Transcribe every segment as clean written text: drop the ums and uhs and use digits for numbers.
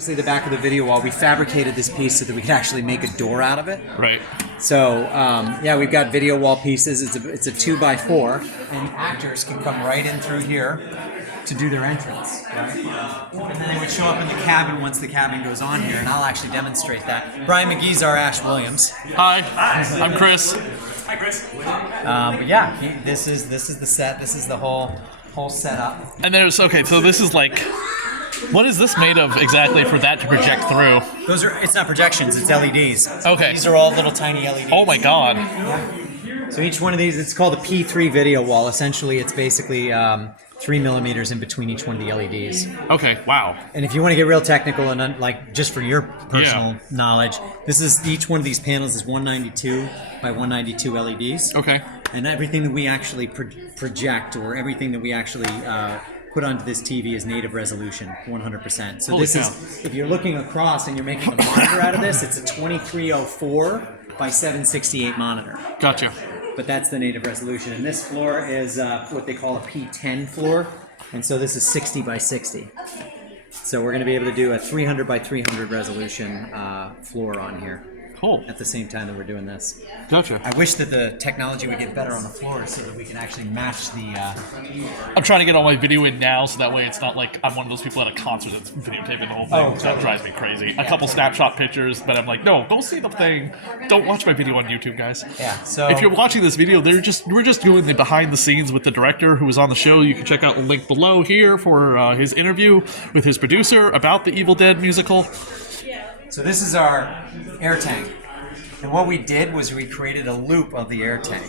Obviously, the back of the video wall, we fabricated this piece so that we could actually make a door out of it. Right. So, yeah, we've got video wall pieces. It's a 2x4, and actors can come right in through here to do their entrance. Right? And then they would show up in the cabin once the cabin goes on here, and I'll actually demonstrate that. Brian McGee's our Ash Williams. Hi, I'm Chris. Hi, Chris. But yeah, this is the set. This is the whole setup. And there's, okay, so this is like, what is this made of exactly for that to project through? It's not projections, it's LEDs. Okay. These are all little tiny LEDs. Oh my god. So each one of these, it's called a P3 video wall. Essentially, it's basically 3 millimeters in between each one of the LEDs. Okay, wow. And if you want to get real technical and like just for your personal knowledge, each one of these panels is 192 by 192 LEDs. Okay. And everything that we actually project, or everything that we actually put onto this TV is native resolution, 100%. So Holy this cow. is, if you're looking across and you're making a monitor out of this, it's a 2304 by 768 monitor. Gotcha. But that's the native resolution. And this floor is what they call a P10 floor. And so this is 60 by 60. So we're going to be able to do a 300 by 300 resolution floor on here. Cool. At the same time that we're doing this. Gotcha. I wish that the technology would get better on the floor so that we can actually match the... I'm trying to get all my video in now so that way it's not like I'm one of those people at a concert that's videotaping the whole thing. Oh, That totally. drives me crazy. A couple snapshot pictures, but I'm like, no, go see the thing. Don't watch my video on YouTube, guys. Yeah, so... If you're watching this video, we're just doing the behind the scenes with the director who was on the show. You can check out the link below here for his interview with his producer about the Evil Dead musical. So this is our air tank. And what we did was we created a loop of the air tank.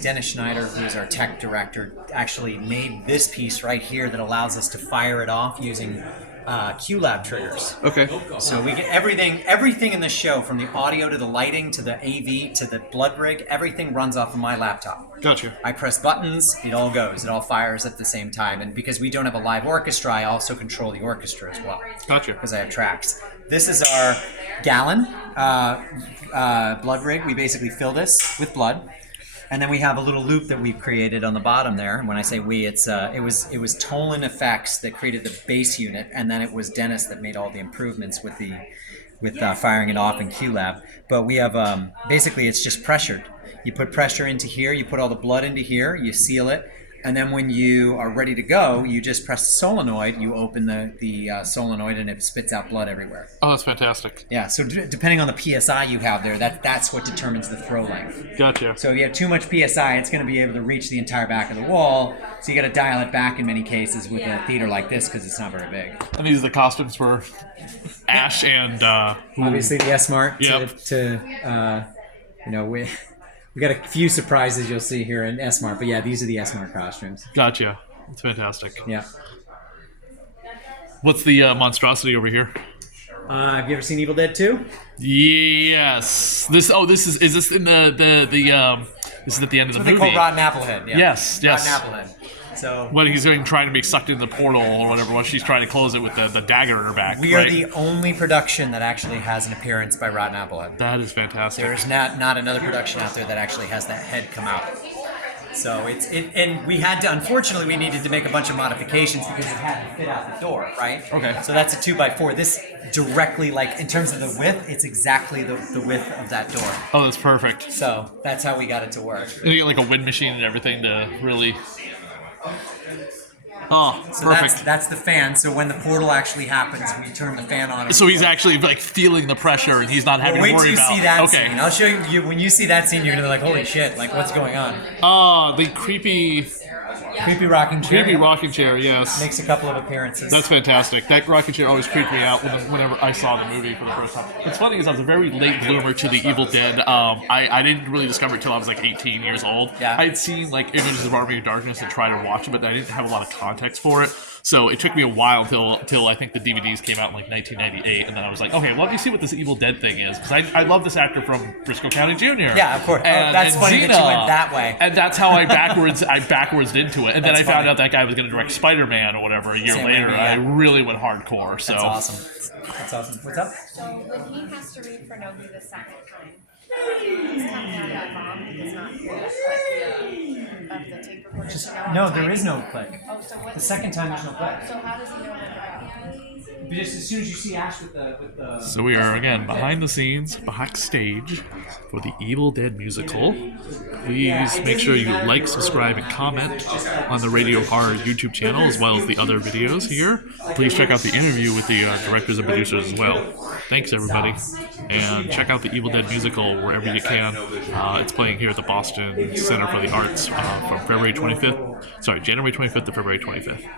Dennis Schneider, who's our tech director, actually made this piece right here that allows us to fire it off using QLab triggers. Okay. So we get everything in the show, from the audio to the lighting to the AV to the blood rig, everything runs off of my laptop. Gotcha. I press buttons, it all goes. It all fires at the same time. And because we don't have a live orchestra, I also control the orchestra as well. Gotcha. Because I have tracks. This is our gallon blood rig. We basically fill this with blood. And then we have a little loop that we've created on the bottom there. And when I say we, it was Tolan Effects that created the base unit, and then it was Dennis that made all the improvements with firing it off in QLab. But we have basically it's just pressured. You put pressure into here, you put all the blood into here, you seal it, and then when you are ready to go, you just press the solenoid. You open the solenoid, and it spits out blood everywhere. Oh, that's fantastic. Yeah. So depending on the PSI you have there, that's what determines the throw length. Gotcha. So if you have too much PSI, it's going to be able to reach the entire back of the wall. So you got to dial it back in many cases with a theater like this because it's not very big. And these are the costumes for Ash and who- Obviously, the S-Mart Yep. we got a few surprises you'll see here in S-Mart, but yeah, these are the S-Mart costumes. Gotcha. That's fantastic. Yeah. What's the monstrosity over here? Have you ever seen Evil Dead 2? Yes. This is this in the this is at the end of the What they movie. call Rotten Applehead. Yeah. Yes. Rotten Applehead. So When he's trying to be sucked in the portal or whatever, when she's trying to close it with the dagger in her back. we right? are the only production that actually has an appearance by Rotten Applehead. That is fantastic. There is not another production out there that actually has that head come out. So and we had to, unfortunately, we needed to make a bunch of modifications because it had to fit out the door, right? Okay. So that's a 2x4. This directly, like in terms of the width, it's exactly the width of that door. Oh, that's perfect. So that's how we got it to work. And you get like a wind machine and everything to really. Oh, So perfect. that's the fan. So when the portal actually happens, we turn the fan on. So he's actually like feeling the pressure and he's not having Wait to till worry you about. see that Okay. scene. I'll show you. When you see that scene, you're gonna be like, "Holy shit! Like, what's going on?" Oh, the creepy Creepy rocking chair. rocking chair. Yes. Makes a couple of appearances. That's fantastic. That rocking chair always creeped me out whenever I saw the movie for the first time. What's funny is I was a very late bloomer to the Evil Dead. I didn't really discover it until I was like 18 years old. Yeah. I had seen like images of Army of Darkness and tried to watch it, but I didn't have a lot of context for it. So it took me a while till I think the DVDs came out in like 1998, and then I was like, okay, well, let me see what this Evil Dead thing is, because I love this actor from Briscoe County Jr. Yeah, of course. That's funny that you went that way. And that's how I backwards into it. And then That's I found funny. out that guy was going to direct Spider-Man or whatever a year Same later. way, yeah. I really went hardcore. So That's awesome. That's awesome. What's up? So when he has to read for Nobu the second time, he's telling out that bomb because not hear that click of the tape recorder. So now No, I'm there is typing. no click. Oh, so what's The second time there's no click. So how does he know when just as soon as you see Ash with the So we are again behind the scenes, backstage for the Evil Dead musical. Please make sure you like, subscribe, and comment on the Radio Horror YouTube channel as well as the other videos here. Please check out the interview with the directors and producers as well. Thanks everybody, and check out the Evil Dead musical wherever you can. It's playing here at the Boston Center for the Arts from January 25th to February 25th.